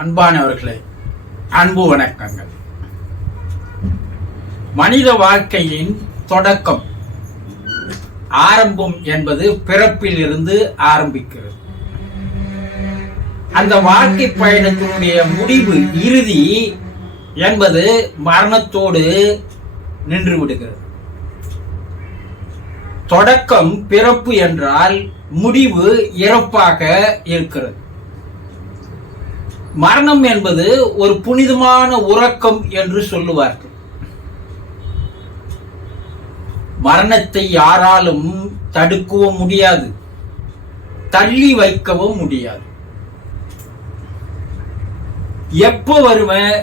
அன்பானவர்களே, அன்பு வணக்கங்கள். மனித வாழ்க்கையின் தொடக்கம் ஆரம்பம் என்பது பிறப்பில் இருந்து ஆரம்பிக்கிறது. அந்த வாழ்க்கை பயணத்தினுடைய முடிவு இறுதி என்பது மரணத்தோடு நின்று விடுகிறது. தொடக்கம் பிறப்பு என்றால் முடிவு இறப்பாக இருக்கிறது. மரணம் என்பது ஒரு புனிதமான உறக்கம் என்று சொல்லுவார்கள். மரணத்தை யாராலும் தடுக்கவும் முடியாது, தள்ளி வைக்கவும் முடியாது. எப்போ வருவேன்,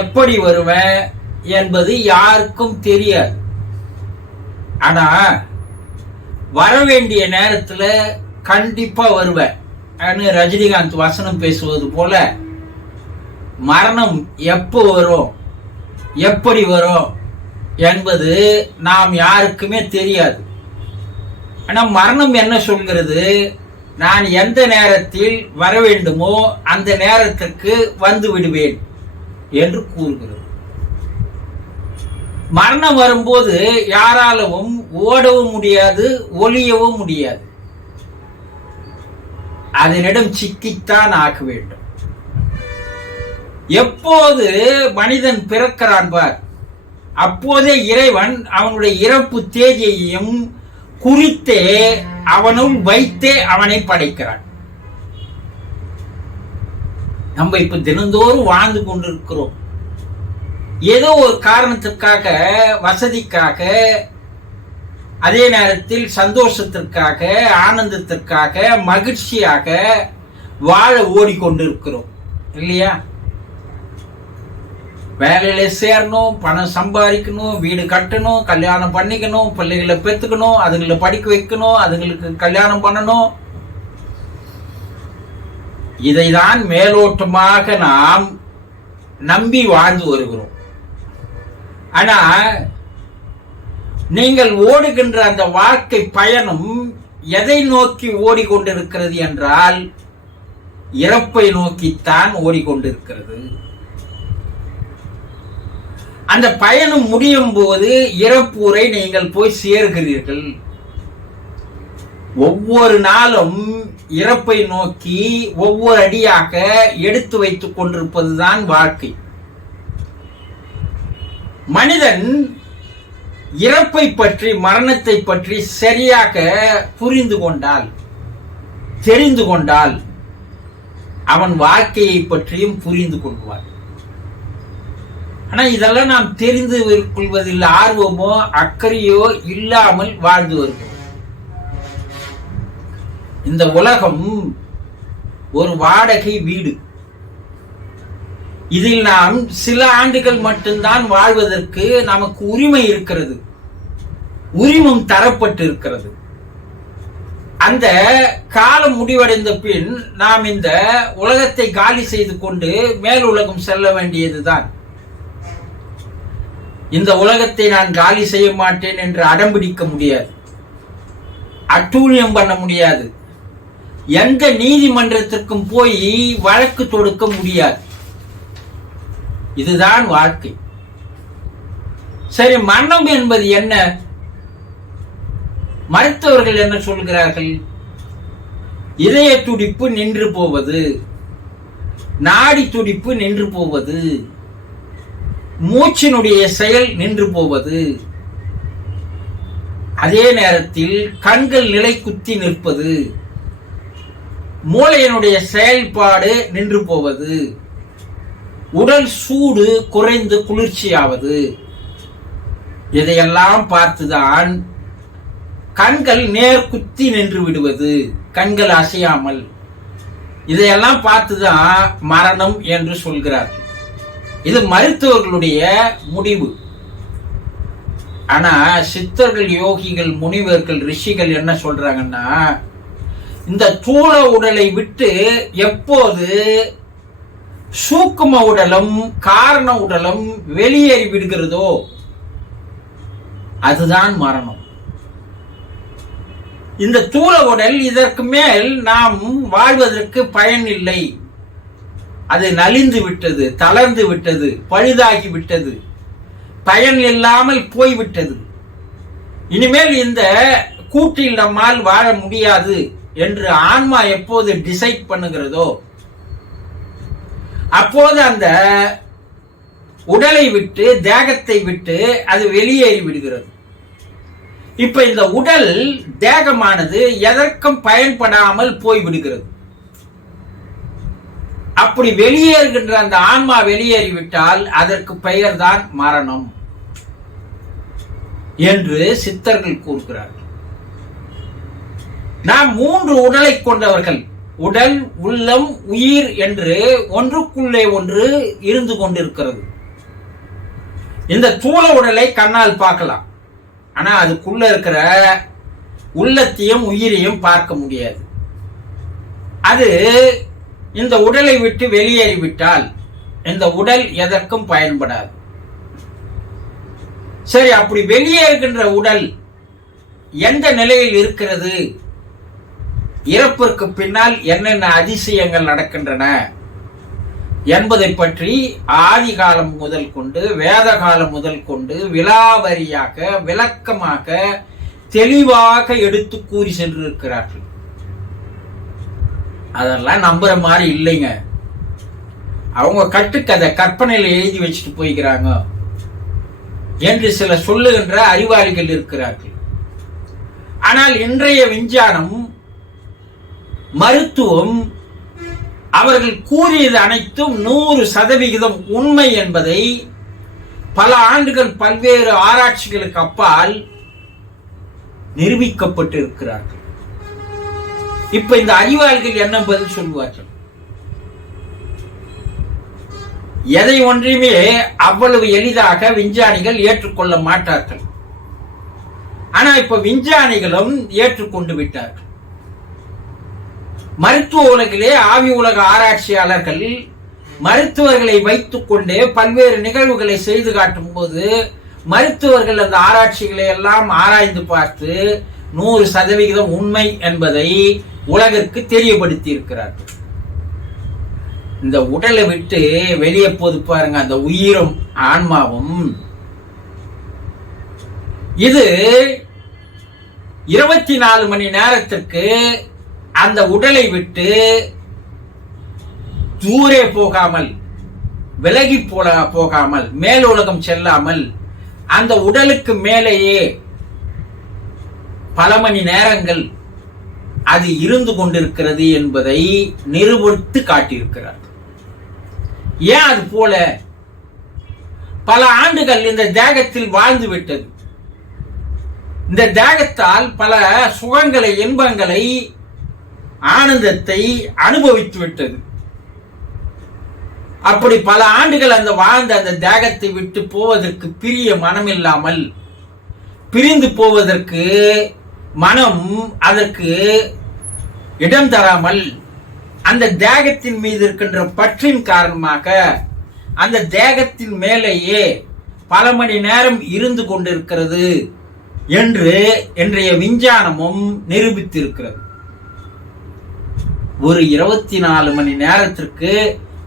எப்படி வருவேன் என்பது யாருக்கும் தெரியாது. ஆனா வர வேண்டிய நேரத்துல கண்டிப்பா வருவேன். ரஜினிகாந்த் வசனம் பேசுவது போல மரணம் எப்போ வரும், எப்படி வரும் என்பது நாம் யாருக்குமே தெரியாது. ஆனா மரணம் என்ன சொல்கிறது? நான் எந்த நேரத்தில் வர வேண்டுமோ அந்த நேரத்திற்கு வந்து விடுவேன் என்று கூறுகிறது. மரணம் வரும்போது யாராலும் ஓடவும் முடியாது, ஒளியவும் முடியாது. அதனிடம் சிக்கித்தான் ஆக வேண்டும். எப்போது மனிதன் பிறக்கிறான் பார், அப்போதே இறைவன் அவனுடைய இறப்பு தேதியையும் குறித்தே அவனும் வைத்தே அவனை படைக்கிறான். நம்ம இப்ப தினந்தோறும் வாழ்ந்து கொண்டிருக்கிறோம். ஏதோ ஒரு காரணத்திற்காக, வசதிக்காக, அதே நேரத்தில் சந்தோஷத்திற்காக, ஆனந்தத்திற்காக, மகிழ்ச்சியாக வாழ ஓடிக்கொண்டிருக்கிறோம் இல்லையா? வேலையில சேரணும், பணம் சம்பாதிக்கணும், வீடு கட்டணும், கல்யாணம் பண்ணிக்கணும், பிள்ளைகளை பெற்றுக்கணும், அதுங்களை படிக்க வைக்கணும், அதுங்களுக்கு கல்யாணம் பண்ணணும். இதைதான் மேலோட்டமாக நாம் நம்பி வாழ்ந்து வருகிறோம். ஆனா நீங்கள் ஓடுகின்ற அந்த வாழ்க்கை பயணம் எதை நோக்கி ஓடிக்கொண்டிருக்கிறது என்றால் இறப்பை நோக்கித்தான் ஓடிக்கொண்டிருக்கிறது. அந்த பயணம் முடியும் போது இறப்பூரை நீங்கள் போய் சேர்கிறீர்கள். ஒவ்வொரு நாளும் இறப்பை நோக்கி ஒவ்வொரு அடியாக எடுத்து வைத்துக் கொண்டிருப்பதுதான் வாழ்க்கை. மனிதன் இறப்பை பற்றி, மரணத்தை பற்றி சரியாக புரிந்து கொண்டால், தெரிந்து கொண்டால் அவன் வாழ்க்கையை பற்றியும் புரிந்து கொள்வான். ஆனா இதெல்லாம் நாம் தெரிந்து கொள்வதில் ஆர்வமோ அக்கறையோ இல்லாமல் வாழ்ந்து வருகிறோம். இந்த உலகம் ஒரு வாடகை வீடு. இதில் நாம் சில ஆண்டுகள் மட்டும்தான் வாழ்வதற்கு நமக்கு உரிமை இருக்கிறது, உரிமம் தரப்பட்டு இருக்கிறது. அந்த காலம் முடிவடைந்த பின் நாம் இந்த உலகத்தை காலி செய்து கொண்டு மேல் உலகம் செல்ல வேண்டியதுதான். இந்த உலகத்தை நான் காலி செய்ய மாட்டேன் என்று அடம்பிடிக்க முடியாது, அட்டூழியம் பண்ண முடியாது, எந்த நீதிமன்றத்திற்கும் போய் வழக்கு தொடுக்க முடியாது. இதுதான் வாழ்க்கை. சரி, மரணம் என்பது என்ன? மருத்துவர்கள் என்ன சொல்கிறார்கள்? இதய துடிப்பு நின்று போவது, நாடி துடிப்பு நின்று போவது, மூச்சினுடைய செயல் நின்று போவது, அதே நேரத்தில் கண்கள் நிலை குத்தி நிற்பது, மூளையினுடைய செயல்பாடு நின்று போவது, உடல் சூடு குறைந்து குளிர்ச்சியாவது, இதையெல்லாம் பார்த்துதான் கண்கள் நேர் குத்தி நின்று விடுவது, கண்கள் அசையாமல், இதையெல்லாம் பார்த்துதான் மரணம் என்று சொல்கிறார்கள். இது மருத்துவர்களுடைய முடிவு. ஆனா சித்தர்கள், யோகிகள், முனிவர்கள், ரிஷிகள் என்ன சொல்றாங்கன்னா, இந்த தூள உடலை விட்டு எப்போது சூக்கும உடலும் காரண உடலும் வெளியேறி விடுகிறதோ அதுதான் மரணம். இந்த தூள உடல் இதற்கு மேல் நாம் வாழ்வதற்கு பயன் இல்லை, அது நலிந்து விட்டது, தளர்ந்து விட்டது, பழுதாகி விட்டது, பயன் இல்லாமல் போய்விட்டது. இனிமேல் இந்த கூட்டில் நம்மால் வாழ முடியாது என்று ஆன்மா எப்போது டிசைட் பண்ணுகிறதோ அப்போது அந்த உடலை விட்டு, தேகத்தை விட்டு அது வெளியேறி விடுகிறது. இப்ப இந்த உடல், தேகமானது எதற்கும் பயன்படாமல் போய்விடுகிறது. அப்படி வெளியேறுகின்ற அந்த ஆன்மா வெளியேறிவிட்டால் அதற்கு பெயர்தான் மரணம் என்று சித்தர்கள் கூறுகிறார்கள். நாம் 3 உடலை கொண்டவர்கள். உடல், உள்ளம், உயிர் என்று ஒன்றுக்குள்ளே ஒன்று இருந்து கொண்டிருக்கிறது. இந்த தூள உடலை கண்ணால் பார்க்கலாம், ஆனா அதுக்குள்ள இருக்கிற உள்ளத்தையும் உயிரையும் பார்க்க முடியாது. அது இந்த உடலை விட்டு வெளியேறிவிட்டால் இந்த உடல் எதற்கும் பயன்படாது. சரி, அப்படி வெளியேறுகின்ற உடல் எந்த நிலையில் இருக்கிறது, இறப்பிற்கு பின்னால் என்னென்ன அதிசயங்கள் நடக்கின்றன என்பதை பற்றி ஆதி காலம் முதல் கொண்டு, வேத காலம் முதல் கொண்டு விலாவரியாக, விளக்கமாக, தெளிவாக எடுத்து கூறி சென்றிருக்கிறார்கள். அதெல்லாம் நம்புற மாதிரி இல்லைங்க. அவங்க கட்டுக்கதை கற்பனையில எழுதி வச்சுட்டு போய்க்கிறாங்க என்று சில சொல்லுகின்ற அறிவாளிகள் இருக்கிறார்கள். ஆனால் இன்றைய விஞ்ஞானம், மருத்துவம் அவர்கள் கூறியது அனைத்தும் 100% உண்மை என்பதை பல ஆண்டுகள் பல்வேறு ஆராய்ச்சிகளுக்கு அப்பால் நிரூபிக்கப்பட்டு இருக்கிறார்கள். இப்ப இந்த அறிவாளிகள் என்ன பதில் சொல்லுவார்கள்? எதை ஒன்றையுமே அவ்வளவு எளிதாக விஞ்ஞானிகள் ஏற்றுக்கொள்ள மாட்டார்கள். ஆனா இப்ப விஞ்ஞானிகளும் ஏற்றுக்கொண்டு விட்டார்கள். மருத்துவ உலகிலே ஆவி உலக ஆராய்ச்சியாளர்கள் மருத்துவர்களை வைத்துக் கொண்டே பல்வேறு நிகழ்வுகளை செய்து காட்டும் போது மருத்துவர்கள் அந்த ஆராய்ச்சிகளை எல்லாம் ஆராய்ந்து பார்த்து 100% உண்மை என்பதை உலகிற்கு தெரியப்படுத்தி இருக்கிறார்கள். இந்த உடலை விட்டு வெளியே போது பாருங்க, அந்த உயிரும் ஆன்மாவும். இது 24 மணி நேரத்திற்கு அந்த உடலை விட்டு தூரே போகாமல், விலகி போகாமல், மேல் உலகம் செல்லாமல் அந்த உடலுக்கு மேலேயே பல மணி நேரங்கள் அது இருந்து கொண்டிருக்கிறது என்பதை நிரூபித்து காட்டியிருக்கிறார். ஏன் அது போல பல ஆண்டுகள் இந்த தேகத்தில் வாழ்ந்து விட்டது. இந்த தேகத்தால் பல சுகங்களை, இன்பங்களை, ஆனந்தத்தை அனுபவித்து விட்டது. அப்படி பல ஆண்டுகள் அந்த வாழ்ந்த அந்த தேகத்தை விட்டு போவதற்கு பிரிய மனமில்லாமல், பிரிந்து போவதற்கு மனம் அதற்கு இடம் தராமல், அந்த தேகத்தின் மீது இருக்கின்ற பற்றின் காரணமாக அந்த தேகத்தின் மேலேயே பல மணி நேரம் இருந்து கொண்டிருக்கிறது என்று இன்றைய விஞ்ஞானமும் நிரூபித்திருக்கிறது. ஒரு 24 மணி நேரத்திற்கு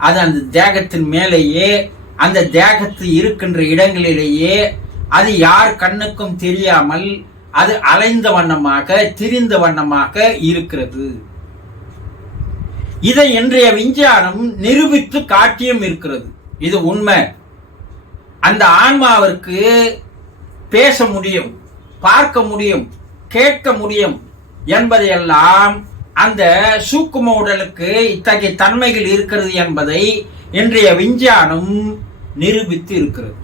அது அந்த தேகத்தின் மேலேயே, அந்த தேகத்தில் இருக்கின்ற இடங்களிலேயே அது யார் கண்ணுக்கும் தெரியாமல் அது அலைந்த வண்ணமாக, திரிந்த வண்ணமாக இருக்கிறது. இதை இன்றைய விஞ்ஞானம் நிரூபித்து காட்டியும் இருக்கிறது. இது உண்மை. அந்த ஆன்மாவிற்கு பேச முடியும், பார்க்க முடியும், கேட்க முடியும் என்பதையெல்லாம் அந்த சூக்கும உடலுக்கு இத்தகைய தன்மைகள் இருக்கிறது என்பதை இன்றைய விஞ்ஞானம் நிரூபித்து இருக்கிறது.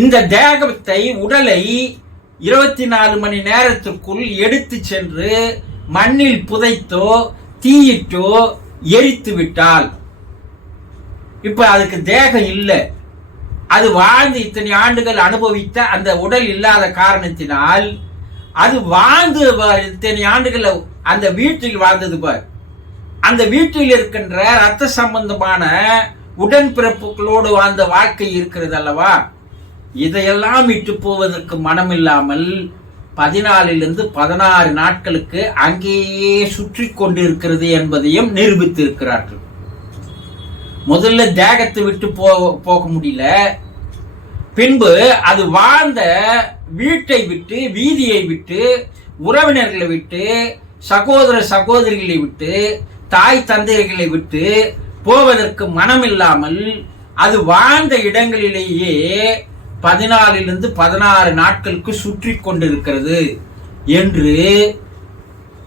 இந்த தேகத்தை, உடலை 24 மணி நேரத்திற்குள் எடுத்து சென்று மண்ணில் புதைத்தோ தீயிட்டோ எரித்து விட்டால், இப்ப அதுக்கு தேகம் இல்லை, அது வாழ்ந்து இத்தனை ஆண்டுகள் அனுபவித்த அந்த உடல் இல்லாத காரணத்தினால் அது வாழ்ந்து இத்தனை ஆண்டுகள் அந்த வீட்டில் வாழ்ந்தது பார், அந்த வீட்டில் இருக்கின்ற ரத்த சம்பந்தமான உடன்பிறப்புகளோடு வாழ்ந்த வாழ்க்கை இருக்கிறது அல்லவா, இதையெல்லாம் விட்டு போவதற்கு மனமில்லாமல் 14 16 நாட்களுக்கு அங்கேயே சுற்றி கொண்டிருக்கிறது என்பதையும் நிரூபித்திருக்கிறார்கள். முதல்ல தேகத்தை விட்டு போக முடியல. பின்பு அது வாழ்ந்த வீட்டை விட்டு, வீதியை விட்டு, உறவினர்களை விட்டு, சகோதர சகோதரிகளை விட்டு, தாய் தந்தைகளை விட்டு போவதற்கு மனம் இல்லாமல் அது வாழ்ந்த இடங்களிலேயே 14 16 நாட்களுக்கு சுற்றி கொண்டிருக்கிறது என்று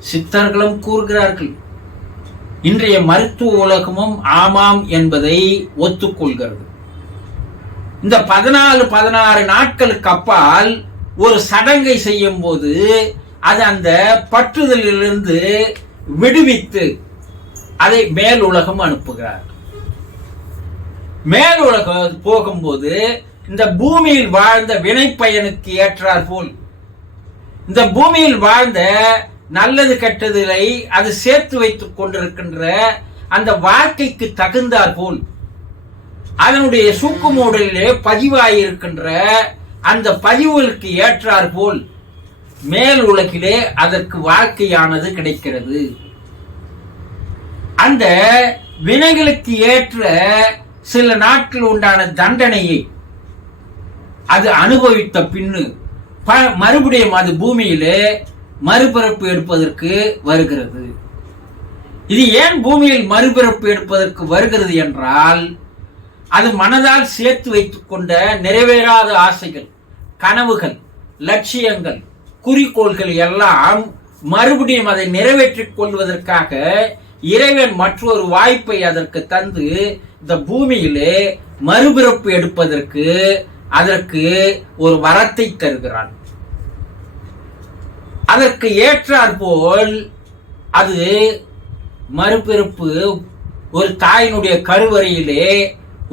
சித்தர்களும் கூறுகிறார்கள். இன்றைய மருத்துவ உலகமும் ஆமாம் என்பதை ஒத்துக்கொள்கிறது. இந்த 16 நாட்களுக்கு அப்பால் ஒரு சடங்கை செய்யும் போது அது அந்த பற்றுதலிலிருந்து விடுவித்து அதை மேல் உலகம் அனுப்புகிறார். மேல் உலகம் போகும்போது இந்த பூமியில் வாழ்ந்த வினைப்பயனுக்கு ஏற்றார் போல் இந்த பூமியில் வாழ்ந்த நல்லது கெட்டதிலை அது சேர்த்து வைத்துக் கொண்டிருக்கின்ற அந்த வாழ்க்கைக்கு தகுந்தார் போல் அதனுடைய சூக்குமூடலிலே பதிவாயிருக்கின்ற அந்த பதிவுகளுக்கு ஏற்றார் போல் மேல் உலகிலே அதற்கு வாழ்க்கையானது கிடைக்கிறது. அந்த வினைகளுக்கு ஏற்ற சில நாட்கள் உண்டான தண்டனையை அது அனுபவித்த பின்னு மறுபடியும் அது பூமியிலே மறுபிறப்பு எடுப்பதற்கு வருகிறது. இது ஏன் பூமியில் மறுபிறப்பு எடுப்பதற்கு வருகிறது என்றால், அது மனதால் சேர்த்து வைத்துக் கொண்ட நிறைவேறாத ஆசைகள், கனவுகள், லட்சியங்கள், குறிக்கோள்கள் எல்லாம் மறுபடியும் அதை நிறைவேற்றிக் கொள்வதற்காக இறைவன் மற்றொரு வாய்ப்பை அதற்கு தந்து இந்த பூமியிலே மறுபிறப்பு எடுப்பதற்கு அதற்கு ஒரு வரத்தை தருகிறான். அதற்கு ஏற்றாற் போல் அது மறுபிறப்பு ஒரு தாயினுடைய கருவறையிலே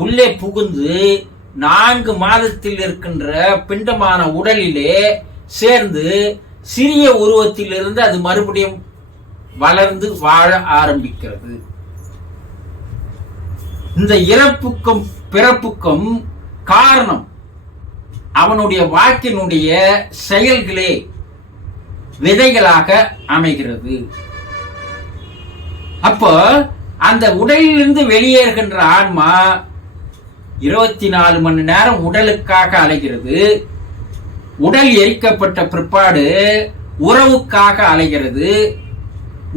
உள்ளே புகுந்து 4 மாதத்தில் இருக்கின்ற பிண்டமான உடலிலே சேர்ந்து சிறிய உருவத்திலிருந்து அது மறுபடியும் வளர்ந்து வாழ ஆரம்பிக்கிறது. இந்த இறப்புக்கும் பிறப்புக்கும் காரணம் அவனுடைய வாழ்க்கையினுடைய செயல்களே விதைகளாக அமைகிறது. அப்போ அந்த உடலிலிருந்து வெளியேறுகின்ற ஆன்மா 24 மணி நேரம் உடலுக்காக அலைகிறது. உடல் எரிக்கப்பட்ட பிற்பாடு உறவுக்காக அலைகிறது.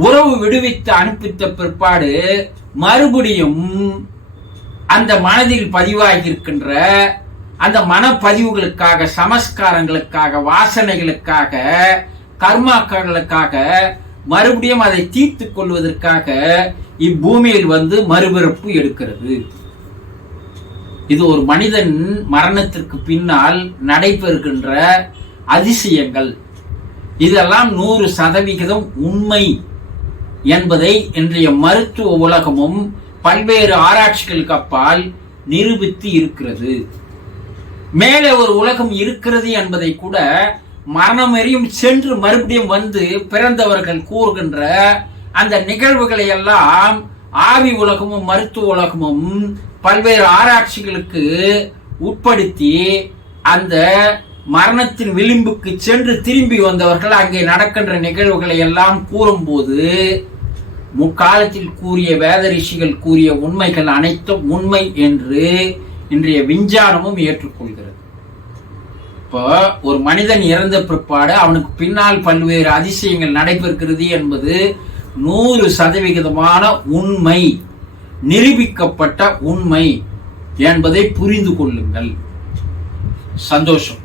உறவு விடுவித்து அனுப்பித்த பிற்பாடு மறுபடியும் அந்த மனதில் பதிவாகி இருக்கின்ற அந்த மனப்பதிவுகளுக்காக, சமஸ்காரங்களுக்காக, வாசனைகளுக்காக, கர்மாக்களுக்காக மறுபடியும் அதை தீர்த்துக் கொள்வதற்காக இப்பூமியில் வந்து மறுபிறப்பு எடுக்கிறது. இது ஒரு மனிதன் மரணத்திற்கு பின்னால் நடைபெறுகின்ற அதிசயங்கள். இதெல்லாம் 100% உண்மை என்பதை இன்றைய மருத்துவ உலகமும் பல்வேறு ஆராய்ச்சிகளுக்கு அப்பால் நிரூபித்து இருக்கிறது. மேலே ஒரு உலகம் இருக்கிறது என்பதை கூட மரணமெறியும் சென்று மறுபடியும் வந்து பிறந்தவர்கள் கூறுகின்ற அந்த நிகழ்வுகளை எல்லாம் ஆவி உலகமும் மருத்துவ உலகமும் பல்வேறு ஆராய்ச்சிகளுக்கு உட்படுத்தி அந்த மரணத்தின் விளிம்புக்கு சென்று திரும்பி வந்தவர்கள் அங்கே நடக்கின்ற நிகழ்வுகளை எல்லாம் கூறும்போது முற்காலத்தில் கூறிய வேத ரிஷிகள் கூறிய உண்மைகள் அனைத்தும் உண்மை என்று இன்றைய விஞ்ஞானமும் ஏற்றுக்கொள்கிறது. இப்போ ஒரு மனிதன் இறந்த பிற்பாடு அவனுக்கு பின்னால் பல்வேறு அதிசயங்கள் நடைபெறுகிறது என்பது 100% உண்மை, நிரூபிக்கப்பட்ட உண்மை என்பதை புரிந்து கொள்ளுங்கள். சந்தோஷம்.